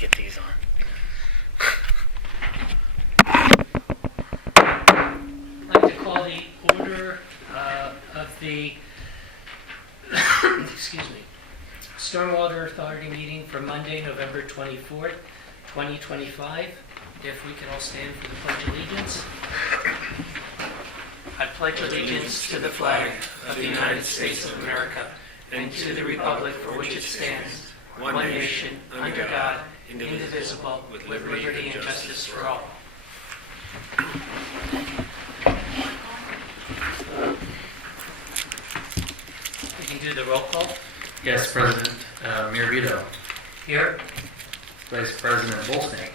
get these on. I'd like to call the order of the excuse me, Stormwater Authority meeting for Monday, November 24th, 2025. If we can all stand for the Pledge of Allegiance. I pledge allegiance to the flag of the United States of America and to the republic for which it stands, one nation, under God, indivisible, with liberty and justice for all. We can do the roll call. Yes, President Mirabito. Here. Vice President Bolsnake.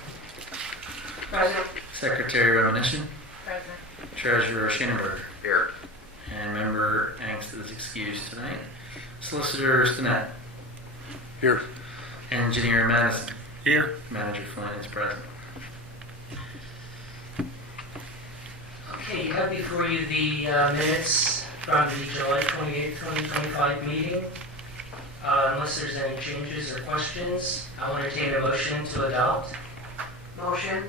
Present. Secretary Romanishin. Present. Treasurer Schinberg. Here. And Member Angst is excused tonight. Solicitor Stinnett. Here. Engineer Madison. Here. Manager Flynn is present. Okay, you have before you the minutes from the July 28th, 2025 meeting. Unless there's any changes or questions, I'll entertain a motion to adopt. Motion.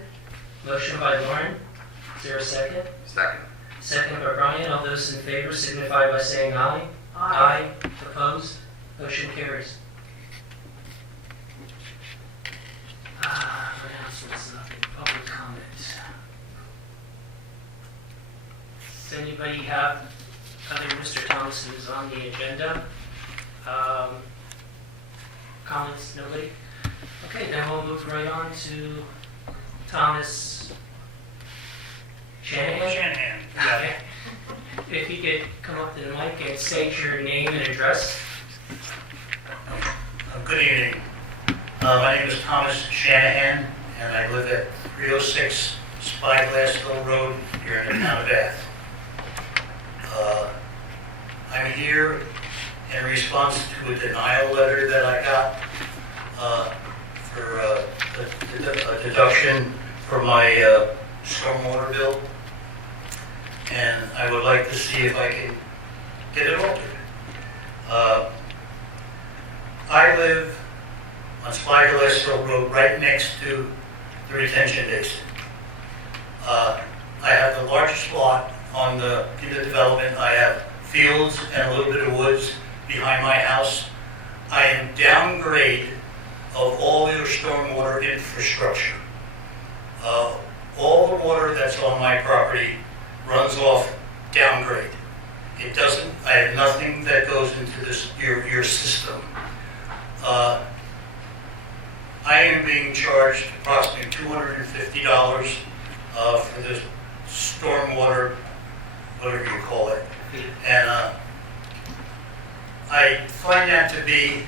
Motion by Lauren. Is there a second? Second. Second by Brian. All those in favor signify by saying aye. Aye. Opposed? Motion carries. Announcements, nothing. Public comments. Does anybody have, other than Mr. Thomas who's on the agenda? Comments? Nobody? Okay, then we'll move right on to Thomas Shanahan. Okay. If you could come up to the mic and state your name and address. Good evening. My name is Thomas Shanahan, and I live at 306 Spyglass Hill Road here in the town of Bath. I'm here in response to a denial letter that I got for a deduction for my stormwater bill, and I would like to see if I can get it altered. I live on Spyglass Hill Road, right next to the retention basin. I have the largest lot in the development. I have fields and a little bit of woods behind my house. I am downgrade of all your stormwater infrastructure. All the water that's on my property runs off downgrade. It doesn't, I have nothing that goes into this your system. I am being charged approximately $250 for the stormwater, whatever you call it. And I find that to be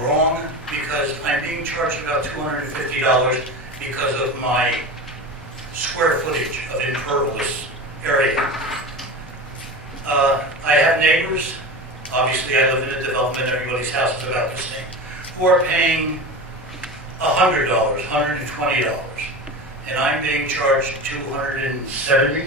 wrong because I'm being charged about $250 because of my square footage of impervious area. I have neighbors, obviously I live in a development, everybody's house is about the same, who are paying $100, $120, and I'm being charged $252.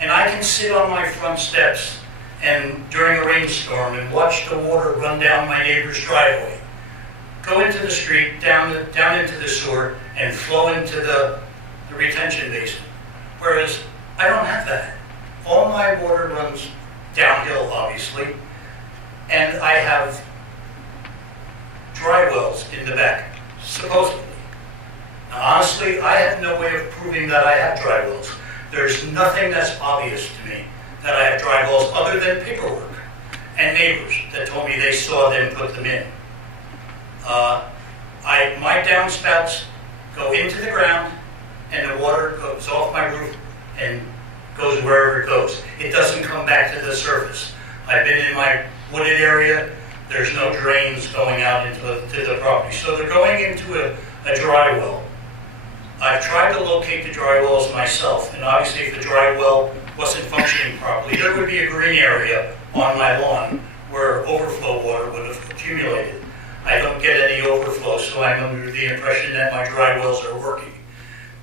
And I can sit on my front steps and during a rainstorm and watch the water run down my neighbor's driveway, go into the street, down into the sewer, and flow into the retention basin. Whereas I don't have that. All my water runs downhill, obviously, and I have dry wells in the back, supposedly. Now, honestly, I have no way of proving that I have dry wells. There's nothing that's obvious to me that I have dry wells other than paperwork and neighbors that told me they saw them put them in. My downspouts go into the ground and the water goes off my roof and goes wherever it goes. It doesn't come back to the surface. I've been in my wooded area. There's no drains going out into the property. So they're going into a dry well. I've tried to locate the dry wells myself, and obviously if the dry well wasn't functioning properly, there would be a green area on my lawn where overflow water would have accumulated. I don't get any overflow, so I'm under the impression that my dry wells are working.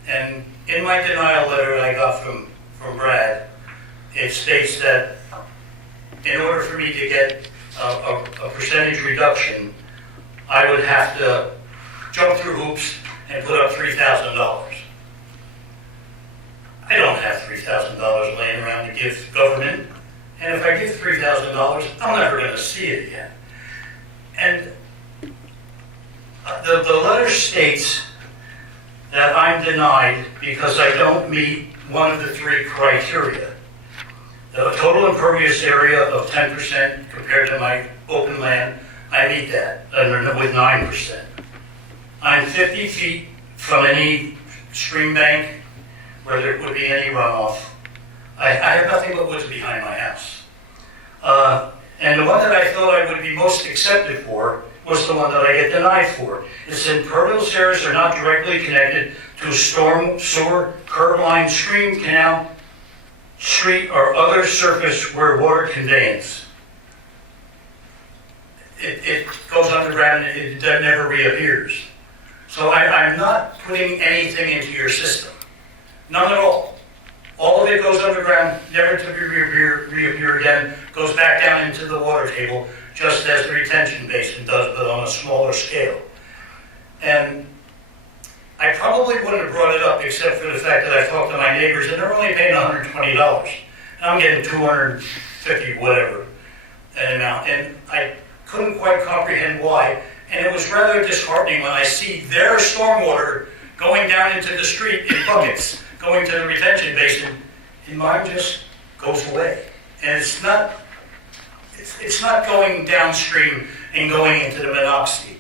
And in my denial letter I got from Brad, it states that in order for me to get a percentage reduction, I would have to jump through hoops and put up $3,000. I don't have $3,000 laying around to give government, and if I give $3,000, I'm never going to see it again. And the letter states that I'm denied because I don't meet one of the three criteria. The total impervious area of 10% compared to my open land, I meet that with 9%. I'm 50 feet from any stream bank where there would be any runoff. I have nothing but woods behind my house. And the one that I thought I would be most accepted for was the one that I get denied for. It said impervious areas are not directly connected to storm, sewer, curb line, stream, canal, street, or other surface where water conveys. It goes underground and it never reappears. So I'm not putting anything into your system. None at all. All of it goes underground, never to be reappear again, goes back down into the water table, just as the retention basin does, but on a smaller scale. And I probably wouldn't have brought it up except for the fact that I talked to my neighbors and they're only paying $120. And I'm getting $250, whatever, an amount. And I couldn't quite comprehend why. And it was rather disheartening when I see their stormwater going down into the street in buckets, going to the retention basin, and mine just goes away. And it's not going downstream and going into the Monocacy.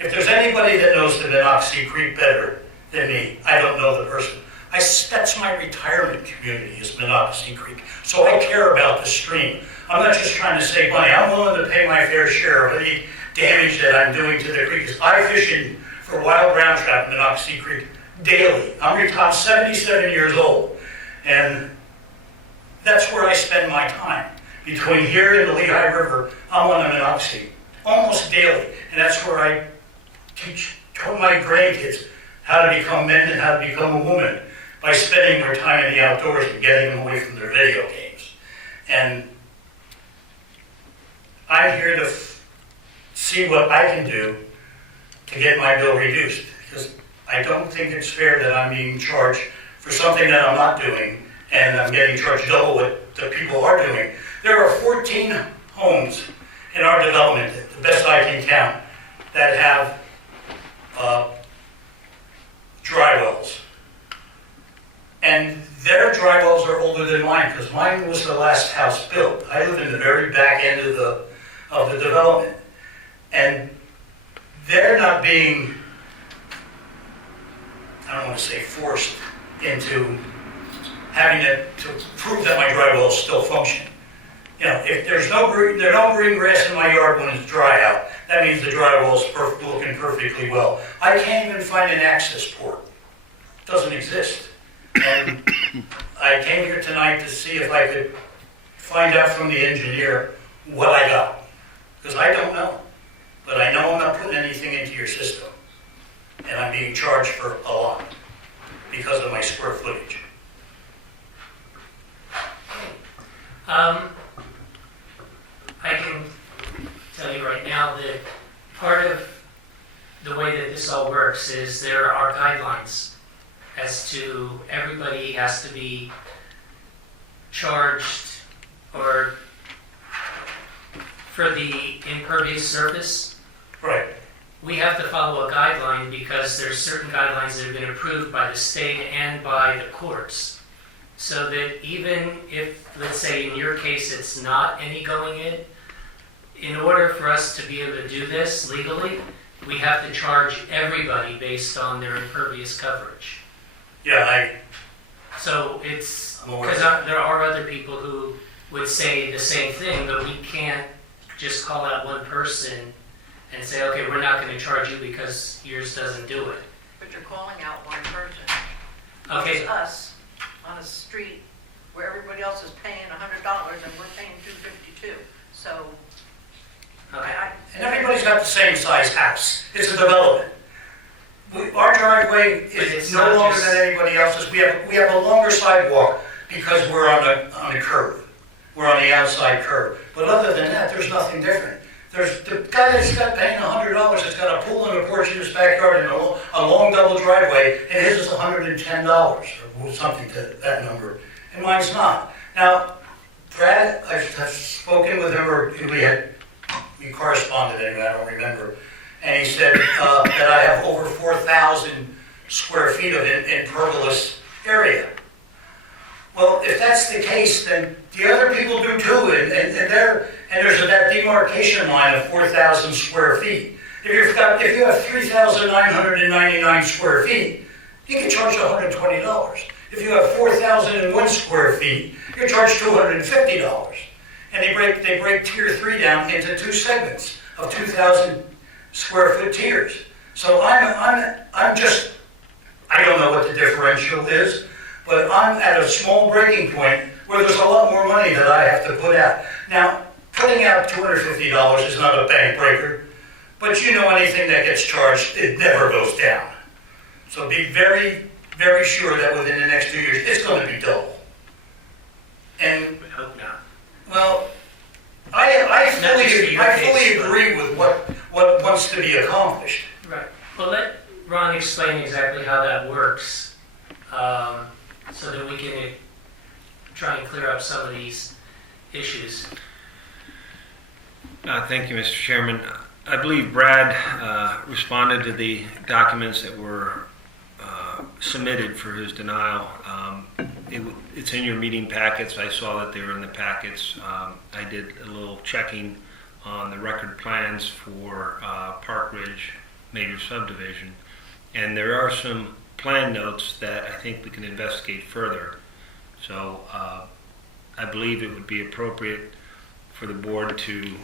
If there's anybody that knows the Monocacy Creek better than me, I don't know the person. That's my retirement community, is Monocacy Creek. So I care about the stream. I'm not just trying to save money. I'm willing to pay my fair share of any damage that I'm doing to the creek. Because I fish for wild brown trout in Monocacy Creek daily. I'm 77 years old. And that's where I spend my time. Between here and the Lehigh River, I'm on the Monocacy almost daily. And that's where I teach my grandkids how to become men and how to become a woman by spending their time in the outdoors and getting them away from their video games. And I'm here to see what I can do to get my bill reduced. Because I don't think it's fair that I'm being charged for something that I'm not doing and I'm getting charged double what the people are doing. There are 14 homes in our development, the best I can count, that have dry wells. And their dry wells are older than mine because mine was the last house built. I live in the very back end of the development. And they're not being, I don't want to say forced into having to prove that my dry wells still function. You know, if there's no green grass in my yard when it's dry out, that means the dry well's looking perfectly well. I can't even find an access port. It doesn't exist. And I came here tonight to see if I could find out from the engineer what I got. Because I don't know. But I know I'm not putting anything into your system. And I'm being charged for a lot because of my square footage. I can tell you right now that part of the way that this all works is there are guidelines as to everybody has to be charged or for the impervious surface. Right. We have to follow a guideline because there's certain guidelines that have been approved by the state and by the courts. So that even if, let's say in your case, it's not any going in order for us to be able to do this legally, we have to charge everybody based on their impervious coverage. Yeah, So it's, I'm aware. because there are other people who would say the same thing, but we can't just call out one person and say, okay, we're not going to charge you because yours doesn't do it. But you're calling out one person. Okay. It's us on a street where everybody else is paying $100 and we're paying $252. So, Okay. and everybody's got the same size house. It's a development. Our driveway But it's is not no longer just- than anybody else's. We have a longer sidewalk because we're on a curve. or on the outside curb. But other than that, there's nothing different. There's the guy that's got paying $100 that's got a pool and a porch in his backyard and a long double driveway, and his is $110 or something to that number, and mine's not. Now, Brad, I've spoken with him, or we corresponded anyway, I don't remember, and he said that I have over 4,000 square feet of impervious area. Well, if that's the case, then the other people do too, and there's that demarcation line of 4,000 square feet. If you have 3,999 square feet, you can charge $120. If you have 4,001 square feet, you're charged $250. And they break tier 3 down into 2 segments of 2,000 square foot tiers. So I'm just, I don't know what the differential is, but I'm at a small breaking point where there's a lot more money that I have to put out. Now, putting out $250 is not a bank breaker, but you know anything that gets charged, it never goes down. So be very, very sure that within the next 2 years, it's going to be double. And, We hope not. well, I fully agree with what wants to be accomplished. Right. Well, let Ron explain exactly how that works, so that we can try and clear up some of these issues. Thank you, Mr. Chairman. I believe Brad responded to the documents that were submitted for his denial. It's in your meeting packets. I saw that they were in the packets. I did a little checking on the record plans for Park Ridge major subdivision, and there are some plan notes that I think we can investigate further. So I believe it would be appropriate for the board to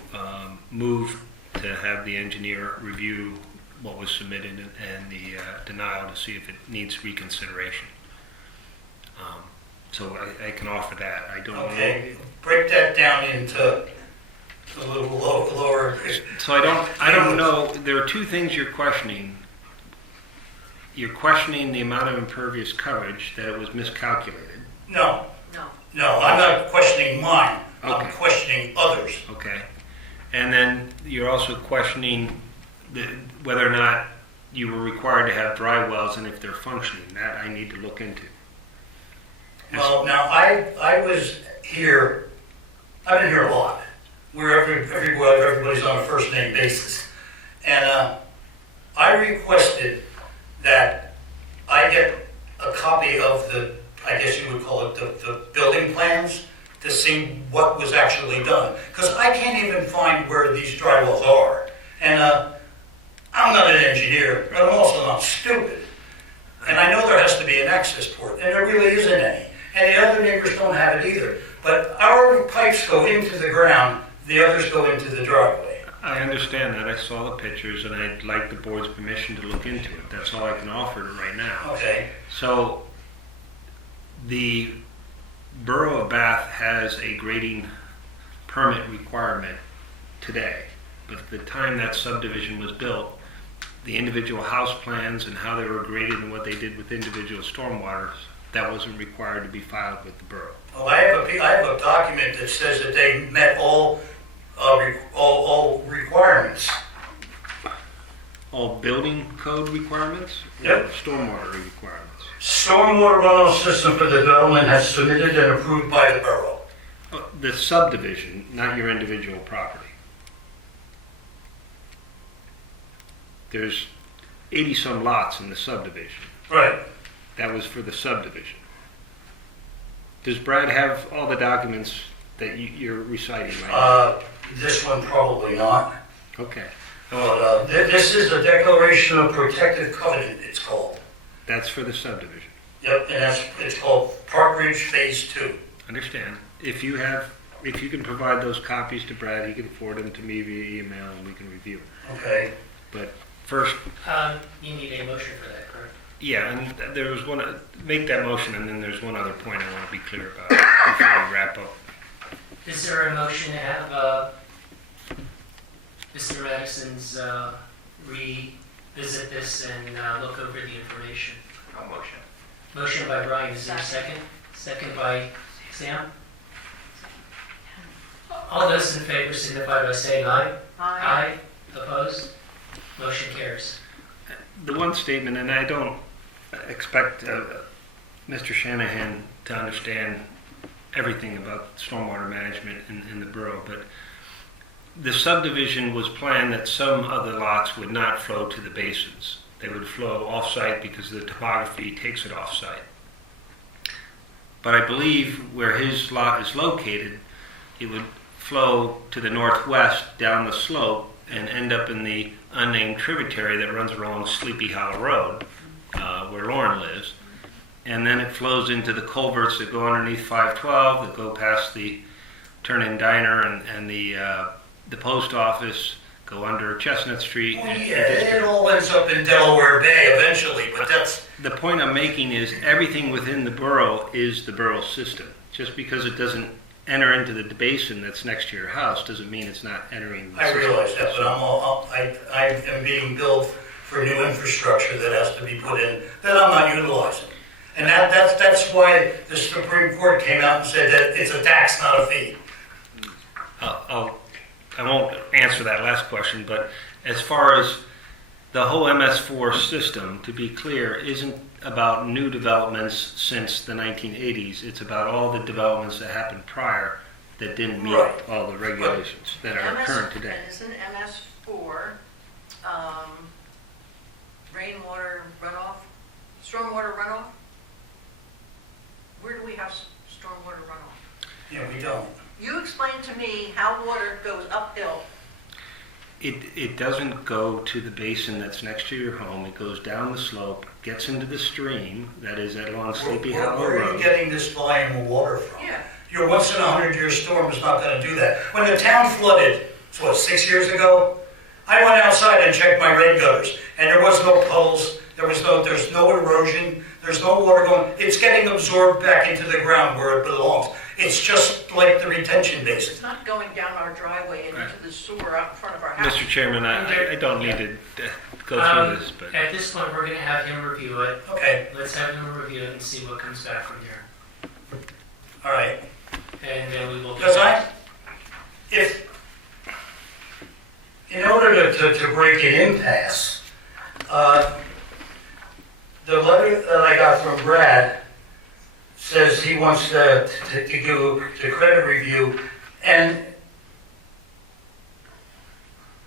move to have the engineer review what was submitted and the denial to see if it needs reconsideration. So I can offer that. I don't Okay, break that down into a little lower. So I don't know. There are 2 things you're questioning. You're questioning the amount of impervious coverage, that it was miscalculated. No, No. I'm not questioning mine. I'm Okay. questioning others. Okay. And then you're also questioning whether or not you were required to have dry wells and if they're functioning. That I need to look into. Well, now, I was here, I've been here a lot, where everybody's on a first name basis. And I requested that I get a copy of the, I guess you would call it the building plans to see what was actually done. Because I can't even find where these dry wells are. And I'm not an engineer, but I'm also not stupid. And I know there has to be an access port, and there really isn't any. And the other neighbors don't have it either. But our pipes go into the ground, the others go into the driveway. I understand that. I saw the pictures, and I'd like the board's permission to look into it. That's all I can offer right now. Okay, So the Borough of Bath has a grading permit requirement today. But at the time that subdivision was built, the individual house plans and how they were graded and what they did with individual stormwaters, that wasn't required to be filed with the borough. well, I have a document that says that they met all requirements. All building code requirements? or Yep. Stormwater requirements? Stormwater runoff system for the development has submitted and approved by the borough. The subdivision, not your individual property. There's 80-some lots in the subdivision. Right. That was for the subdivision. Does Brad have all the documents that you're reciting right now? This one probably not. Okay. But this is a declaration of protective covenant, it's called. That's for the subdivision. Yep, and it's called Park Ridge Phase 2. Understand. If you can provide those copies to Brad, he can forward them to me via email and we can review it. Okay. But first, You need a motion for that, correct? yeah, and there was one, make that motion, and then there's one other point I want to be clear about before we wrap up. Is there a motion to have Mr. Madison's revisit this and look over the information? Motion. Motion by Brian, is there a second? Second by Sam? All those in favor signify by saying aye. Aye. Opposed? Motion carries. The one statement, and I don't expect Mr. Shanahan to understand everything about stormwater management in the borough, but the subdivision was planned that some other lots would not flow to the basins. They would flow off-site because the topography takes it off-site. But I believe where his lot is located, it would flow to the northwest down the slope and end up in the unnamed tributary that runs along Sleepy Hollow Road, where Lauren lives. And then it flows into the culverts that go underneath 512, that go past the turn-in diner and the post office, go under Chestnut Street. Well, yeah, it all ends up in Delaware Bay eventually, but that's, The point I'm making is everything within the borough is the borough system. Just because it doesn't enter into the basin that's next to your house doesn't mean it's not entering the I system. realize that, but I am being billed for new infrastructure that has to be put in that I'm not utilizing. And that's why the Supreme Court came out and said that it's a tax, not a fee. I won't answer that last question, but as far as the whole MS4 system, to be clear, isn't about new developments since the 1980s. It's about all the developments that happened prior that didn't meet Right. all the regulations that are current today. And isn't MS4, rainwater runoff, stormwater runoff? Where do we have stormwater runoff? Yeah, we don't. You explain to me how water goes uphill. It doesn't go to the basin that's next to your home. It goes down the slope, gets into the stream that is along Sleepy Hollow Where are you Road. getting this volume of water from? Yeah. Your once in a 100-year storm is not going to do that. When the town flooded, so what, 6 years ago, I went outside and checked my rain gutters, and there was no puddles, there's no erosion, there's no water going. It's getting absorbed back into the ground where it belongs. It's just like the retention basin. It's not going down our driveway and into the sewer out in front of our house. Mr. Chairman, I don't need to go through this, but At this point, we're going to have him review it. Okay, Let's have him review it and see what comes back from there. all right. And then we will. Because in order to break an impasse, the letter that I got from Brad says he wants to do the credit review, and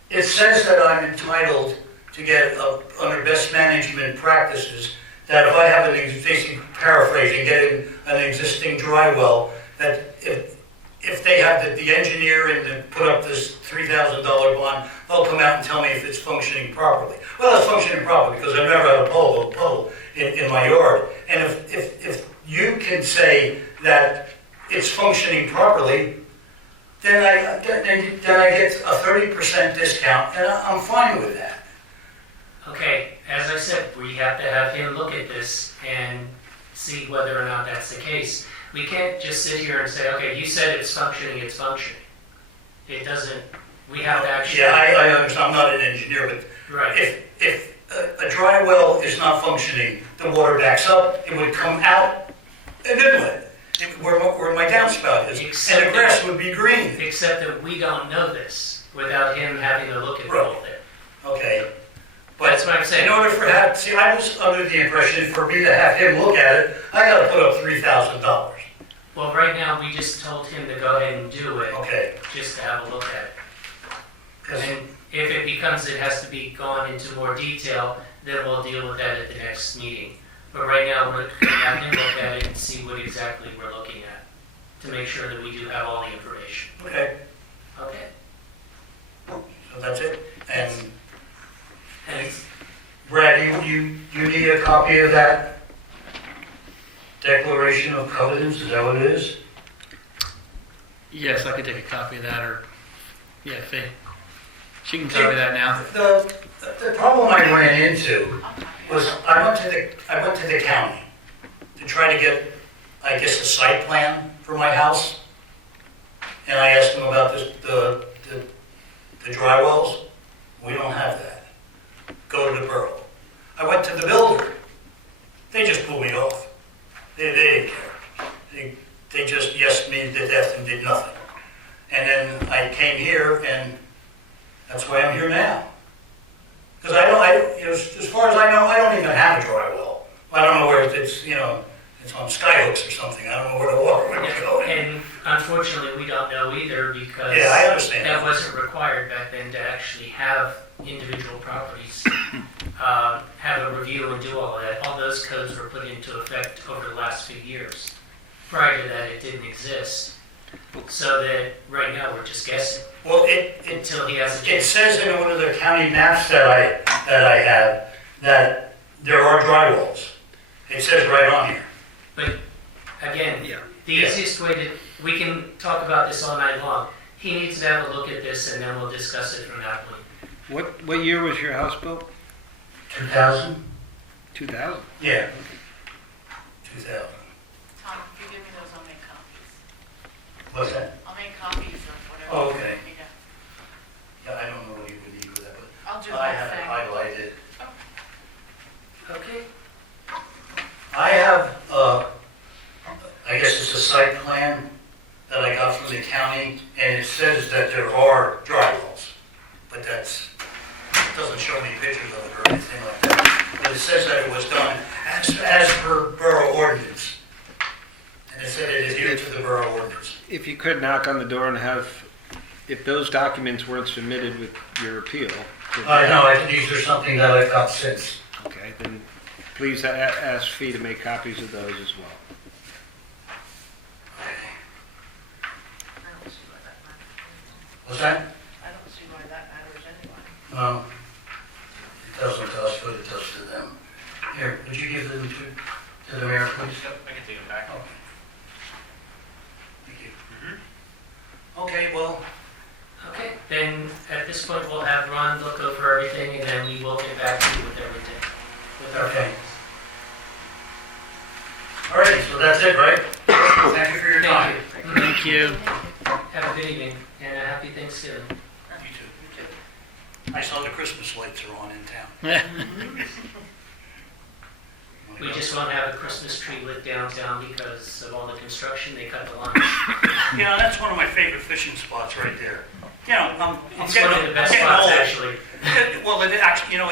it says that I'm entitled to get, under best management practices, that if I have an existing, paraphrasing, getting an existing dry well, that if they have the engineer and put up this $3,000 bond, they'll come out and tell me if it's functioning properly. Well, it's functioning properly because I've never had a puddle in my yard. And if you can say that it's functioning properly, then I get a 30% discount, and I'm fine with that. Okay, as I said, we have to have him look at this and see whether or not that's the case. We can't just sit here and say, okay, you said it's functioning, it's functioning. It doesn't, we have to actually. Yeah, I understand. I'm not an engineer, but Right. if a dry well is not functioning, the water backs up, it would come out an inlet where my downspout is, and the grass would be green. Except that we don't know this without him having a look at Right. all of it. Okay. But That's what I'm saying. in order for that, see, I was under the impression for me to have him look at it, I gotta put up $3,000. Well, right now, we just told him to go ahead and do it, Okay. just to have a look at it. 'Cause And if it becomes it has to be gone into more detail, then we'll deal with that at the next meeting. But right now, we're going to have him look at it and see what exactly we're looking at, to make sure that we do have all the information. Okay, Okay? so that's it. And And Brad, you need a copy of that Declaration of Covenants, is that what it is? Yes, I could take a copy of that, or, yeah, Faye. She can copy that now. The problem I ran into was I went to the county to try to get, I guess, a site plan for my house. And I asked them about the dry wells. We don't have that. Go to the borough. I went to the builder. They just pulled me off. They didn't care. They just yesed me to death and did nothing. And then I came here, and that's why I'm here now. Because as far as I know, I don't even have a dry well. I don't know where it's, it's on skyhooks or something. I don't know where the water would go. And unfortunately, we don't know either because Yeah, I understand. that wasn't required back then to actually have individual properties have a review and do all of that. All those codes were put into effect over the last few years. Prior to that, it didn't exist. So that right now we're just guessing Well, until he has a it chance. says in one of the county maps that I have that there are dry wells. It says right on here. But again, Yeah. the easiest way to, we can talk about this all night long. He needs to have a look at this and then we'll discuss it from that point. What year was your house built? 2000? 2000. Yeah. 2000. Tom, if you give me those, I'll make copies. What's that? I'll make copies of whatever. Oh, okay. Yeah. Yeah, I don't know what you would need with that, but I'll do the I whole have it thing. highlighted. Okay? I have, I guess it's a site plan that I got from the county, and it says that there are dry wells, but it doesn't show me pictures of it or anything like that. But it says that it was done as per borough ordinance. And it said it adhered to the borough ordinance. If you could knock on the door and if those documents weren't submitted with your appeal. No, these are something that I've got since. Okay, then please ask Fee to make copies of those as well. I don't see why that matters. What's that? I don't see why that matters anyway. No, it doesn't to us, but it does to them. Here, would you give them to the mayor, please? I can take them back. Okay. Thank you. Okay, well, Okay, then at this point, we'll have Ron look over everything and then we will get back to you with everything. With our Okay. findings. all right, so that's it, right? Thank you for your time. Thank you. Thank you. Have a good evening and a happy Thanksgiving. You too. I saw the Christmas lights are on in town. We just won't have a Christmas tree lit downtown because of all the construction, they cut the line. That's one of my favorite fishing spots right there. I'm It's getting, one of the best I'm getting spots, old. actually. Well, it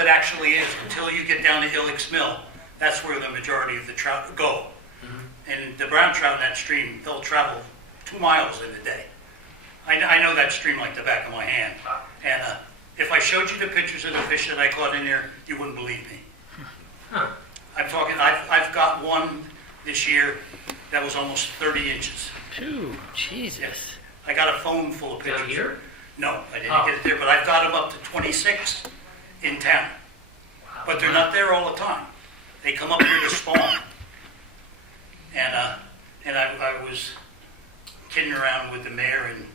actually is, until you get down to Illick's Mill. That's where the majority of the trout go. Mhm. And the brown trout in that stream, they'll travel 2 miles in a day. I know that stream like the back of my hand. Wow. And if I showed you the pictures of the fish that I caught in there, you wouldn't believe me. Huh. I've got one this year that was almost 30 inches. Phew, Jesus. I got a phone full of Down pictures. here? No, I didn't Oh. get it there, but I've got them up to 26 in town. Wow. But they're not there all the time. They come up here to spawn. And I was kidding around with the mayor, and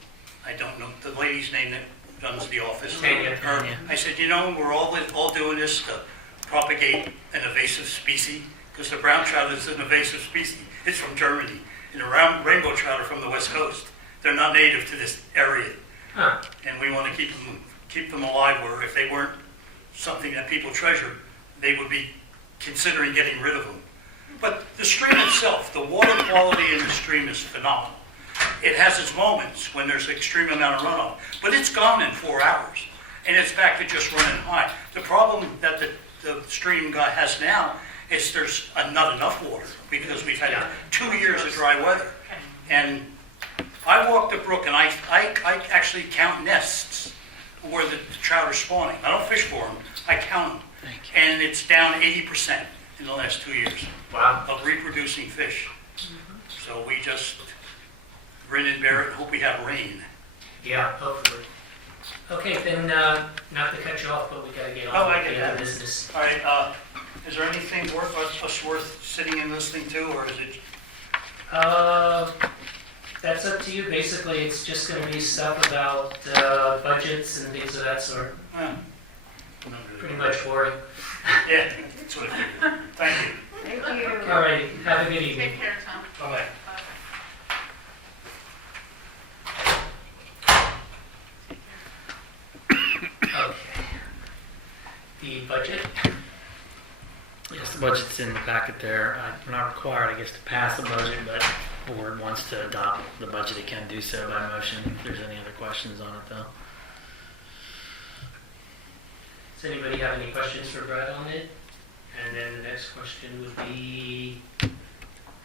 I don't know the lady's name that runs the office. Tanya. Her. I said, we're all doing this to propagate an invasive species, because the brown trout is an invasive species. It's from Germany, and the rainbow trout are from the West Coast. They're not native to this area. Huh. And we want to keep them alive, where if they weren't something that people treasure, they would be considering getting rid of them. But the stream itself, the water quality in the stream is phenomenal. It has its moments when there's an extreme amount of runoff, but it's gone in 4 hours, and it's back to just running high. The problem that the stream has now is there's not enough water, because we've had 2 years of dry weather. And I walk the brook, and I actually count nests where the trout are spawning. I don't fish for them, I count them. And it's down 80% in the last 2 years Wow. of reproducing fish. So we just grin and bear it and hope we have rain. Yeah, hopefully. Okay, then, not to cut you off, but we gotta get Oh, on I with get the that. other business. All right, is there anything worth sitting and listening to, or is it? That's up to you. Basically, it's just gonna be stuff about, budgets and things of that sort. Pretty much boring. Yeah, that's what I figured. Thank you. Thank you. All right, have a good evening. Take care, Tom. Bye-bye. Okay. The budget? Yes, the budget's in the packet there. We're not required, I guess, to pass the budget, but board wants to adopt the budget, it can do so by motion. If there's any other questions on it, though. Does anybody have any questions for Brad on it? And then the next question would be,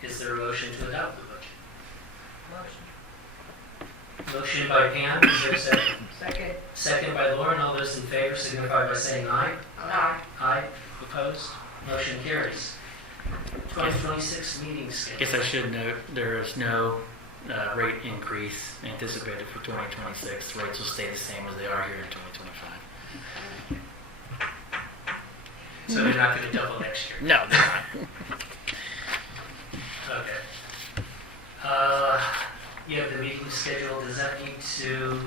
is there a motion to adopt the budget? Motion by Pam, is there a second? Second. Second by Lauren. All those in favor signify by saying aye. Aye. Aye. Opposed? Motion carries. 2026 meeting I schedule. guess I should note there is no rate increase anticipated for 2026. Rates will stay the same as they are here in 2025. So they're not going to double next year? No, they're not. Okay. You have the meeting schedule. Does that need to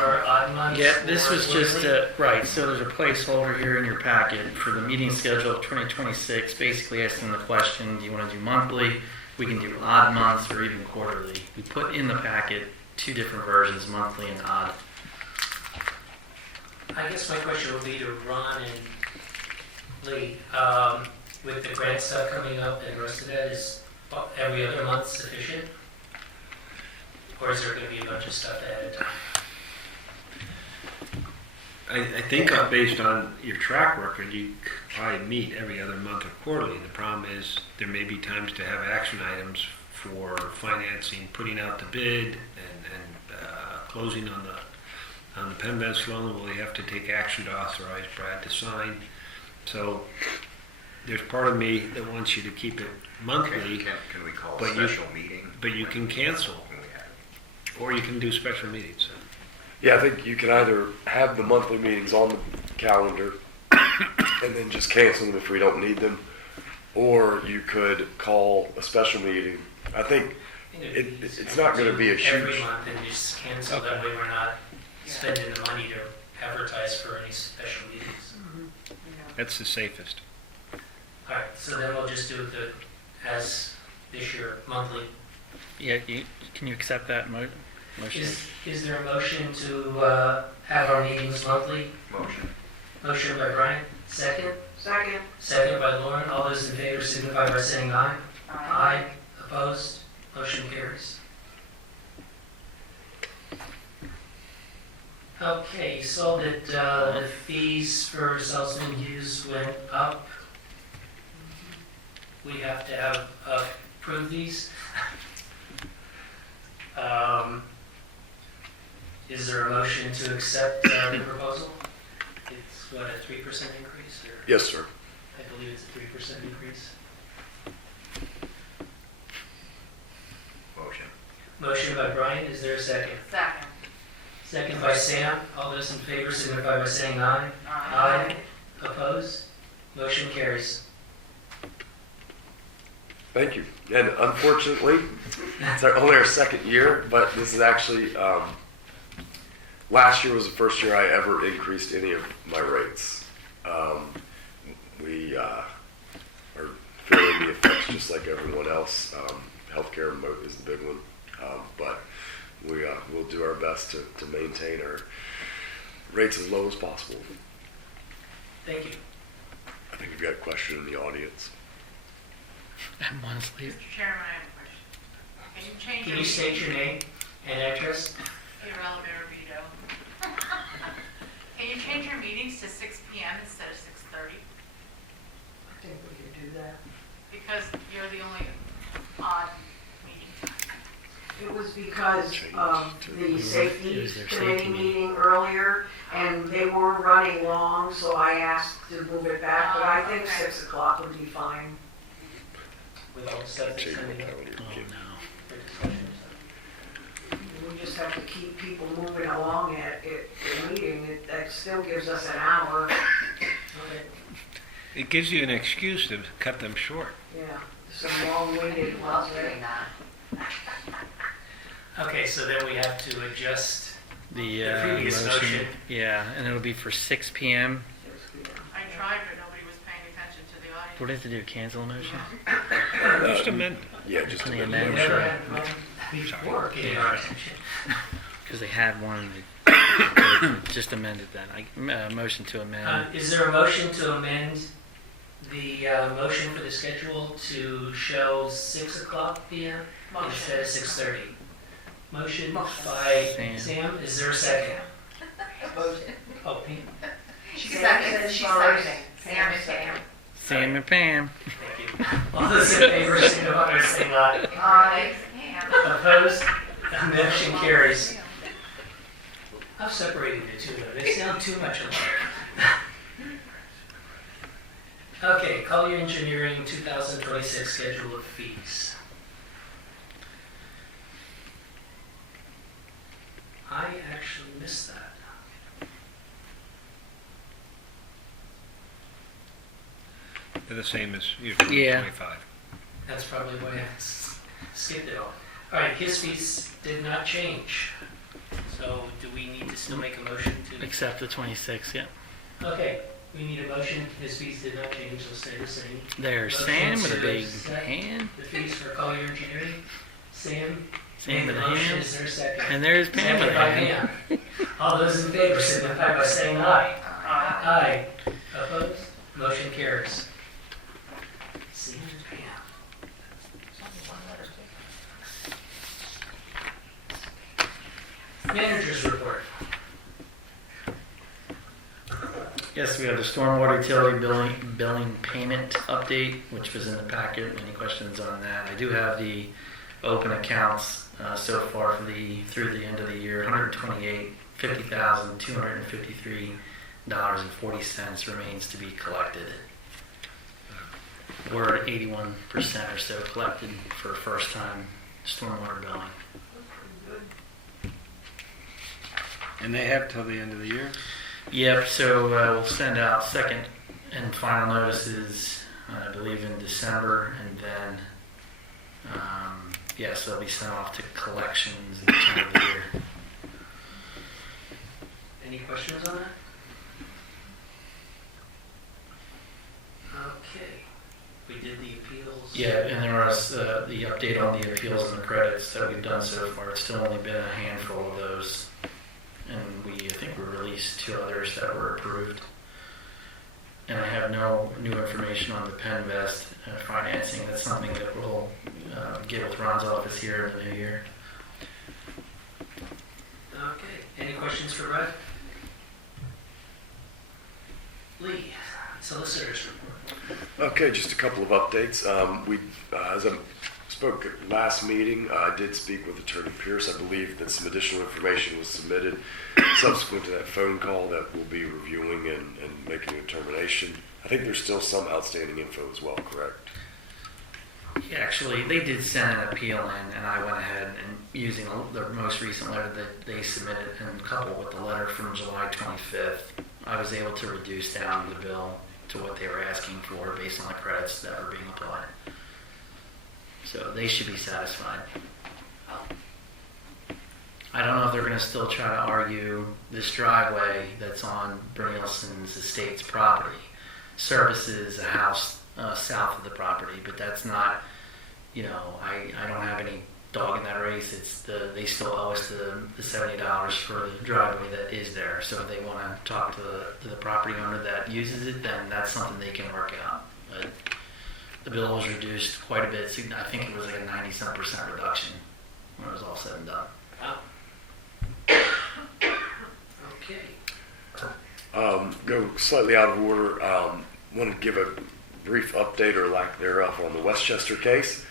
or odd months? Yeah, this or was just, quarterly? right, so there's a placeholder here in your packet for the meeting schedule of 2026, basically asking the question, do you want to do monthly? We can do odd months or even quarterly. We put in the packet two different versions, monthly and odd. I guess my question would be to Ron and Lee, with the grant stuff coming up and the rest of that, is every other month sufficient? Or is there going to be a bunch of stuff ahead of time? I think based on your track record, you could probably meet every other month or quarterly. The problem is there may be times to have action items for financing, putting out the bid, and closing on the Penvest loan. Will you have to take action to authorize Brad to sign? So there's part of me that wants you to keep it monthly, Can we call a but special meeting? but you can cancel, When we have it? or you can do special meetings. Yeah, I think you can either have the monthly meetings on the calendar and then just cancel them if we don't need them, or you could call a special meeting. I think it's not going to be a Every huge. month and just cancel, that way we're not spending the money to advertise for any special meetings. That's the safest. All right, so then we'll just do the, as this year, monthly. Yeah, can you accept that motion? Is there a motion to have our meetings monthly? Motion. Motion by Brian, second. Second. Second by Lauren. All those in favor signify by saying aye. Aye. Opposed? Motion carries. Okay, you saw that the fees for Salzman Hughes went up. We have to have approve these. Is there a motion to accept the proposal? It's what, a 3% increase, or Yes, sir. I believe it's a 3% increase. Motion. Motion by Brian, is there a second? Second. Second by Sam. All those in favor signify by saying aye. Aye. Opposed? Motion carries. Thank you. And unfortunately, it's only our second year, but this is actually, last year was the first year I ever increased any of my rates. We are feeling the effects just like everyone else. Healthcare is the big one, but we'll do our best to maintain our rates as low as possible. Thank you. I think we've got a question in the audience. And monthly. Mr. Chairman, I have a question. Can you change Can your you state your meeting? name and address? Fiorella Maravito. Can you change your meetings to 6 p.m. instead of 6:30? I think we could do that. Because you're the only odd meeting. It was because of the It safety was their committee safety meeting earlier, and they were running long, so I asked to move it back, but I think Okay. 6 o'clock would be fine. With all the stuff that's Change my coming up calendar. Oh, Jim. no. for discussion. We just have to keep people moving along at the meeting. That still gives us an hour. Okay. It gives you an excuse to cut them short. Yeah, some long-winded ones there. Okay, so then we have to adjust. The The previous motion. Yeah, and it'll be for 6 p.m. I tried, but nobody was paying attention to the audience. What do you have to do, cancel a motion? Just amend. Yeah, just Can a they minute. We amend? never had one before getting our attention. Because they had one, they just amended that. Motion to amend. Is there a motion to amend the motion for the schedule to show 6 o'clock p.m. instead of 6:30. Motion by Sam. Sam, is there a second? Oh, Pete, She's second, she's second. Sam and Pam. Sam and Pam. thank you. All those in favor, signify by saying aye. Aye. Pam. Opposed? Motion carries. I've separated the two of them. They sound too much alike. Okay, Collier Engineering 2026 schedule of fees. I actually missed that. They're the same as usual, Yeah. 25. That's probably why I skipped it all. All right, his fees did not change. So do we need to still make a motion to? Except the 26, yeah. Okay, we need a motion. His fees did not change, they'll stay the same. There's Motion Sam with a to big accept hand. The fees for Collier Engineering. Sam Sam made with the a motion, hand. is there a second? And there's Pam with Second a by hand. Pam. All those in favor signify by saying aye. Aye. Aye. Opposed? Motion carries. Sam and Pam. Managers report. Yes, we have the stormwater utility billing payment update, which was in the packet. Any questions on that? I do have the open accounts so far for through the end of the year. $128,50,253.40 remains to be collected. We're at 81% or so collected for first time stormwater billing. And they have till the end of the year? Yep, so we'll send out second and final notices, I believe in December, and then, yes, they'll be sent off to collections at the end of the year. Any questions on that? Okay. We did the appeals. Yeah, and there was the update on the appeals and the credits that we've done so far. It's still only been a handful of those. And I think we released 2 others that were approved. And I have no new information on the Penvest financing. That's something that we'll get with Ron's office here in the new year. Okay. Any questions for Brad? Lee, solicitors report. Okay, just a couple of updates. As I spoke at last meeting, I did speak with Attorney Pierce. I believe that some additional information was submitted subsequent to that phone call that we'll be reviewing and making a determination. I think there's still some outstanding info as well, correct? Yeah, actually, they did send an appeal in, and I went ahead and using the most recent letter that they submitted and coupled with the letter from July 25th, I was able to reduce down the bill to what they were asking for based on the credits that were being applied. So they should be satisfied. I don't know if they're going to still try to argue this driveway that's on Brynelson's estate's property services a house south of the property, but that's not, I don't have any dog in that race. They still owe us the $70 for the driveway that is there. So if they want to talk to the property owner that uses it, then that's something they can work out. But the bill was reduced quite a bit. I think it was like a 90-some% reduction when it was all said and done. Wow. Okay. Go slightly out of order. Want to give a brief update or lack thereof on the Westchester case.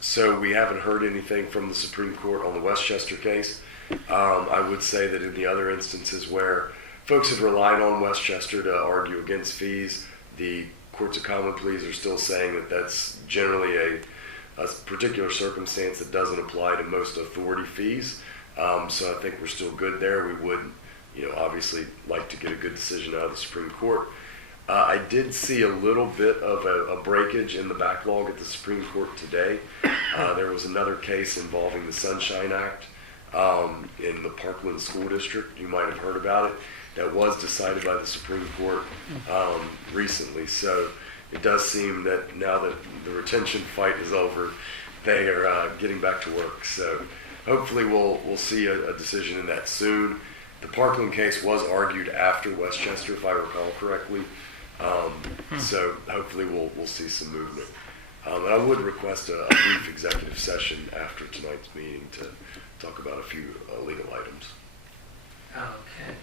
So we haven't heard anything from the Supreme Court on the Westchester case. I would say that in the other instances where folks have relied on Westchester to argue against fees, the courts of common pleas are still saying that that's generally a particular circumstance that doesn't apply to most authority fees. So I think we're still good there. We would, obviously like to get a good decision out of the Supreme Court. I did see a little bit of a breakage in the backlog at the Supreme Court today. There was another case involving the Sunshine Act in the Parkland School District. You might have heard about it. That was decided by the Supreme Court recently. So it does seem that now that the retention fight is over, they are getting back to work. So hopefully we'll see a decision in that soon. The Parkland case was argued after Westchester, if I recall correctly. So hopefully we'll see some movement. And I would request a brief executive session after tonight's meeting to talk about a few legal items. Okay.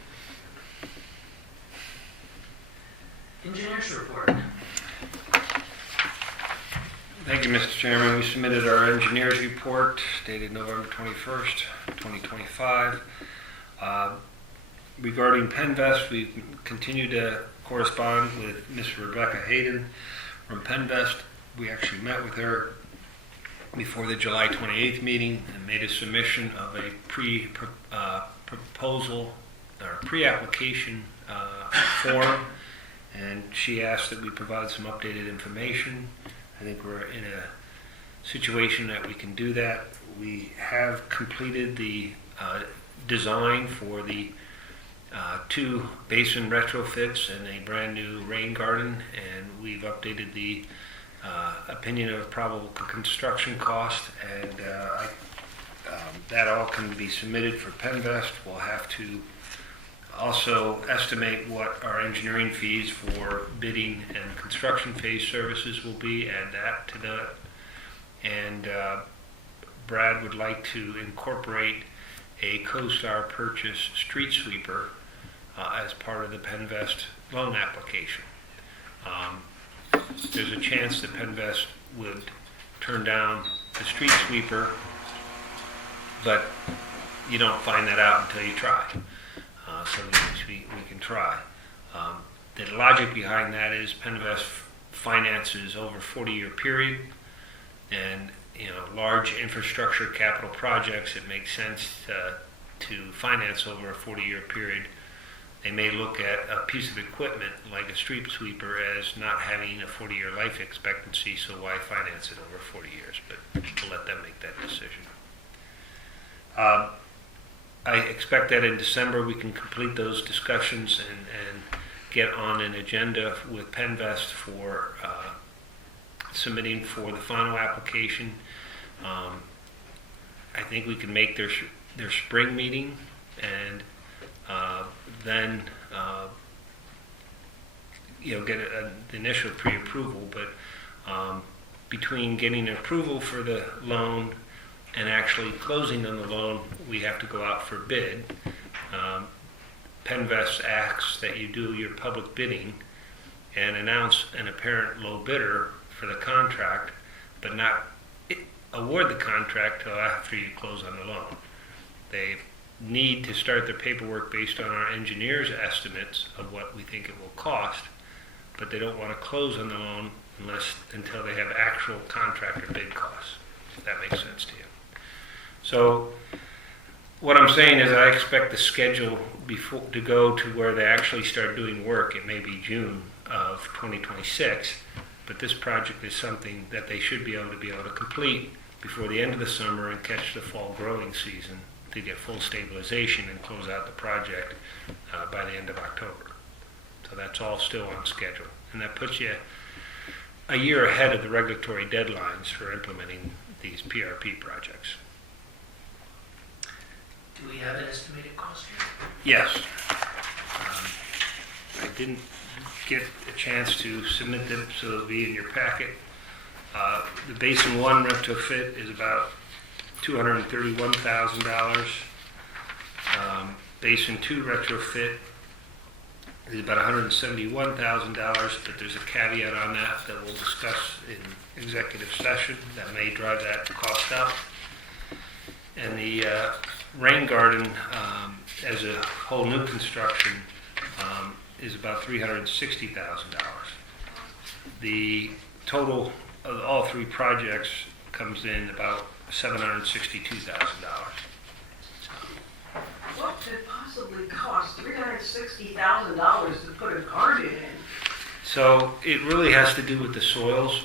Engineers report. Thank you, Mr. Chairman. We submitted our engineers report dated November 21st, 2025. Regarding Penvest, we continue to correspond with Ms. Rebecca Hayden from Penvest. We actually met with her before the July 28th meeting and made a submission of a proposal or pre-application form, and she asked that we provide some updated information. I think we're in a situation that we can do that. We have completed the design for the 2 basin retrofits and a brand new rain garden, and we've updated the opinion of probable construction cost, and that all can be submitted for Penvest. We'll have to also estimate what our engineering fees for bidding and construction phase services will be, add that to that. And Brad would like to incorporate a CoStar purchase street sweeper as part of the Penvest loan application. There's a chance that Penvest would turn down the street sweeper, but you don't find that out until you try. So we can try. The logic behind that is Penvest finances over a 40-year period, and large infrastructure capital projects, it makes sense to finance over a 40-year period. They may look at a piece of equipment like a street sweeper as not having a 40-year life expectancy, so why finance it over 40 years? But we'll let them make that decision. I expect that in December we can complete those discussions and get on an agenda with Penvest for submitting for the final application. I think we can make their spring meeting, and then get the initial pre-approval. But between getting approval for the loan and actually closing on the loan, we have to go out for bid. Penvest asks that you do your public bidding and announce an apparent low bidder for the contract, but not award the contract till after you close on the loan. They need to start their paperwork based on our engineers' estimates of what we think it will cost, but they don't want to close on the loan until they have actual contractor bid costs, if that makes sense to you. So what I'm saying is I expect the schedule to go to where they actually start doing work. It may be June of 2026, but this project is something that they should be able to complete before the end of the summer and catch the fall growing season to get full stabilization and close out the project by the end of October. So that's all still on schedule. And that puts you a year ahead of the regulatory deadlines for implementing these PRP projects. Do we have an estimated cost here? Yes. I didn't get a chance to submit them, so they'll be in your packet. The Basin 1 retrofit is about $231,000. Basin 2 retrofit is about $171,000, but there's a caveat on that we'll discuss in executive session that may drive that cost up. And the rain garden, as a whole new construction, is about $360,000. The total of all 3 projects comes in about $762,000. What could it possibly cost $360,000 to put a garden in? So it really has to do with the soils.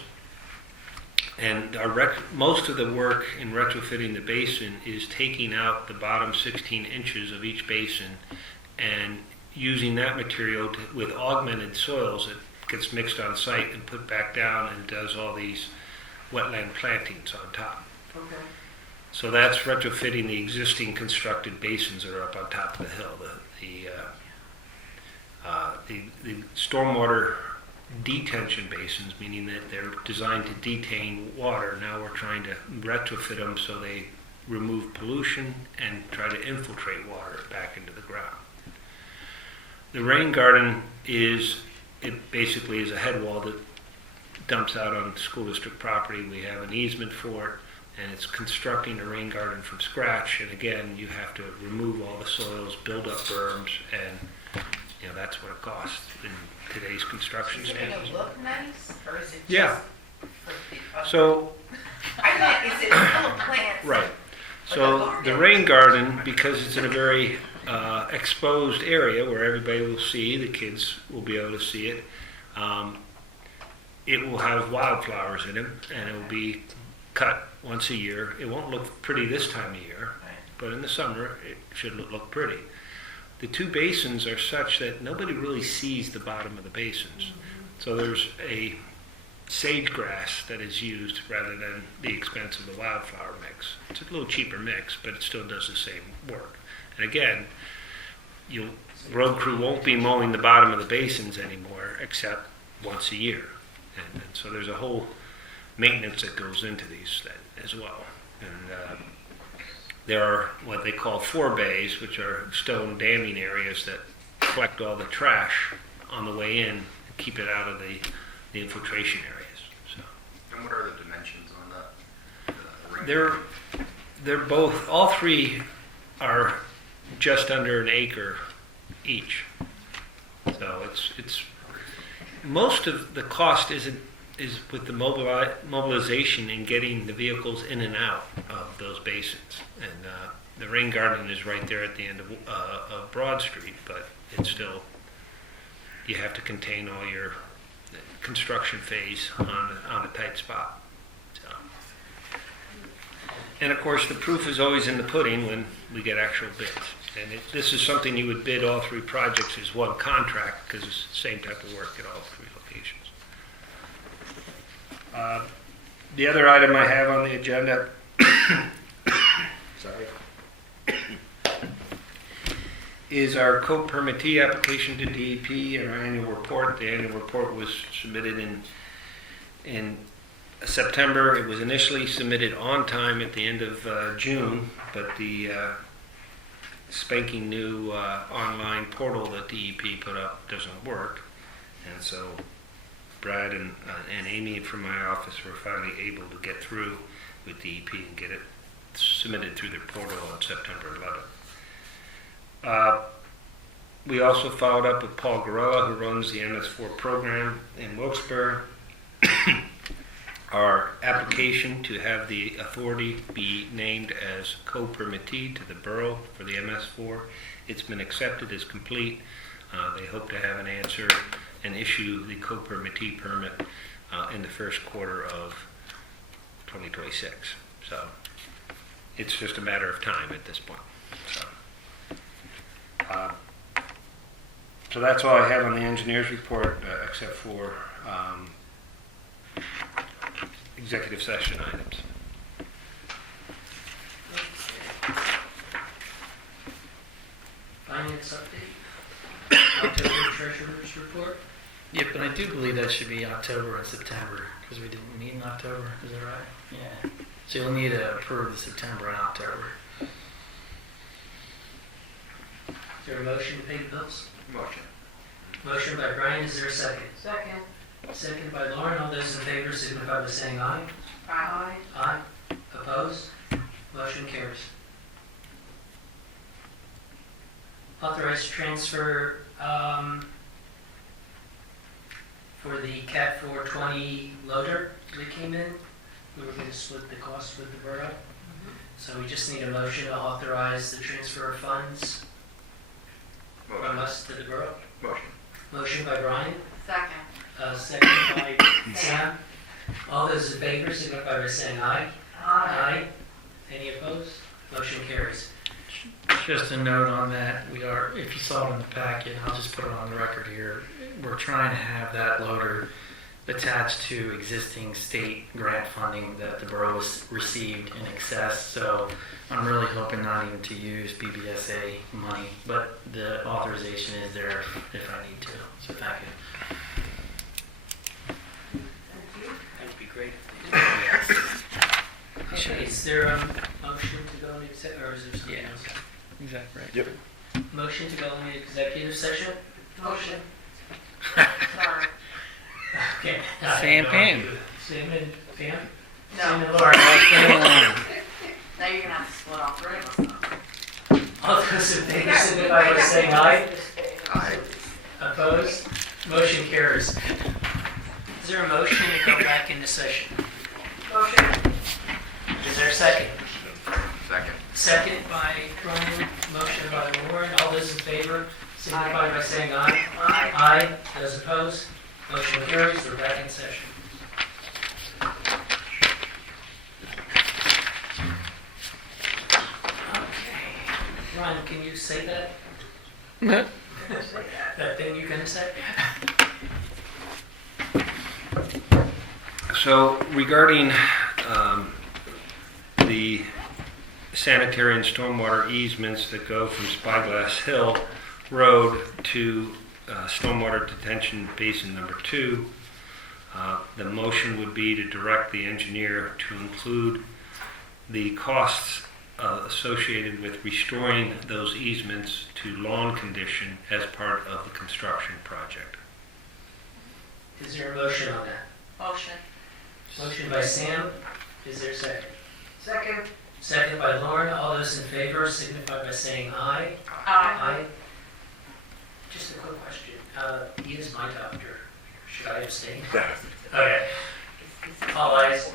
And most of the work in retrofitting the basin is taking out the bottom 16 inches of each basin and using that material with augmented soils that gets mixed on site and put back down and does all these wetland plantings on top. Okay. So that's retrofitting the existing constructed basins that are up on top of the hill. The stormwater detention basins, meaning that they're designed to detain water. Now we're trying to retrofit them so they remove pollution and try to infiltrate water back into the ground. The rain garden basically is a head wall that dumps out on school district property. We have an easement for it, and it's constructing a rain garden from scratch. And again, you have to remove all the soils, build up berms, and that's what it costs in today's construction Is it standards. gonna look nice, or is it just? Yeah. for the- So, I meant, is it full of plants? right. So the rain garden, because it's in a very exposed area where everybody will see, the kids will be able to see it. It will have wildflowers in it, and it will be cut once a year. It won't look pretty this time of year, but in the summer it should look pretty. The two basins are such that nobody really sees the bottom of the basins. So there's a sage grass that is used rather than the expense of the wildflower mix. It's a little cheaper mix, but it still does the same work. And again, road crew won't be mowing the bottom of the basins anymore except once a year. And so there's a whole maintenance that goes into these as well. And there are what they call forebays, which are stone damming areas that collect all the trash on the way in and keep it out of the infiltration areas. So And what are the dimensions on that? they're both, all three are just under an acre each. So it's most of the cost is with the mobilization and getting the vehicles in and out of those basins. And the rain garden is right there at the end of Broad Street, but it's still, you have to contain all your construction phase on a tight spot. So. And of course, the proof is always in the pudding when we get actual bids. And this is something you would bid all three projects as one contract because it's the same type of work at all three locations. The other item I have on the agenda is our co-permittee application to DEP and our annual report. The annual report was submitted in September. It was initially submitted on time at the end of June, but the spanking new online portal that DEP put up doesn't work. And so Brad and Amy from my office were finally able to get through with DEP and get it submitted through their portal on September 11th. We also followed up with Paul Gorella, who runs the MS4 program in Wilkes-Barre. Our application to have the authority be named as co-permittee to the Borough for the MS4, it's been accepted as complete. They hope to have an answer and issue the co-permittee permit in the first quarter of 2026. So it's just a matter of time at this point. So that's all I have on the engineer's report, except for executive session items. Finance update, October treasurer's report. Yep, but I do believe that should be October and September, because we didn't meet in October, is that right? Yeah. So you'll need to approve the September and October. Is there a motion to pay the bills? Motion. Motion by Brian, is there a second? Second. Second by Lauren, all those in favor signify by saying aye. Aye. Aye. Opposed? Motion carries. Authorized transfer for the CAT 420 loader that came in. We were going to split the cost with the borough. So we just need a motion to authorize the transfer of funds from Motion. us to the borough. Motion. Motion by Brian, Second. second by Sam. All those in favor signify by saying aye. Aye. Any opposed? Motion carries. Just a note on that, we are, if you saw it in the packet, I'll just put it on the record here, we're trying to have that loader attached to existing state grant funding that the borough has received in excess, so I'm really hoping not even to use BBSA money, but the authorization is there if I need to, so thank you. Is there a motion to go into executive, or is there something Yeah. else? Exactly right. Yep. Motion to go into executive session? Motion. Sorry. Okay. Sam Pam. Sam and Pam? No. Sam and Laura. Now you're gonna have to split off three of us. All those in favor, signify by saying aye. Aye. Opposed? Motion carries. Is there a motion to go back into session? Motion. Is there a second? Second. Second by Brian, motion by Lauren. All those in favor, signify by saying aye. Aye. Aye. Those opposed? Motion carries. We're back in session. Okay. Ryan, can you say that? That thing you're gonna say? So regarding the sanitary and stormwater easements that go from Spyglass Hill Road to stormwater detention basin number 2, the motion would be to direct the engineer to include the costs associated with restoring those easements to lawn condition as part of the construction project. Is there a motion on that? Motion. Motion by Sam. Is there a second? Second. Second by Lauren. All those in favor signify by saying aye. Aye. Just a quick question. He is my doctor. Should I abstain? No. Okay. All ayes.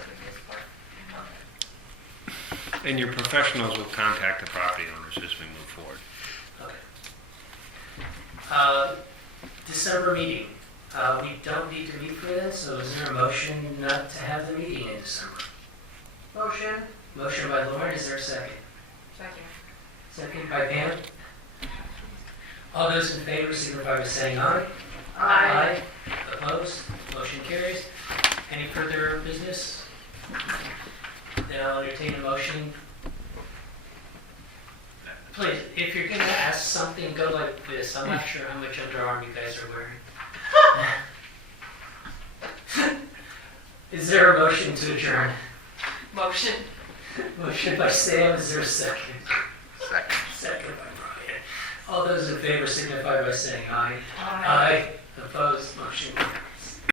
And your professionals will contact the property owners as we move forward. Okay. December meeting. We don't need to meet for this, so is there a motion not to have the meeting in December? Motion. Motion by Lauren. Is there a second? Second. Second by Pam. All those in favor signify by saying aye. Aye. Opposed? Motion carries. Any further business? Then I'll entertain a motion. Please, if you're gonna ask something, go like this. I'm not sure how much underarm you guys are wearing. Is there a motion to adjourn? Motion. Motion by Sam, is there a second? Second. Second by Brian. All those in favor signify by saying aye. Aye. Opposed? Motion carries.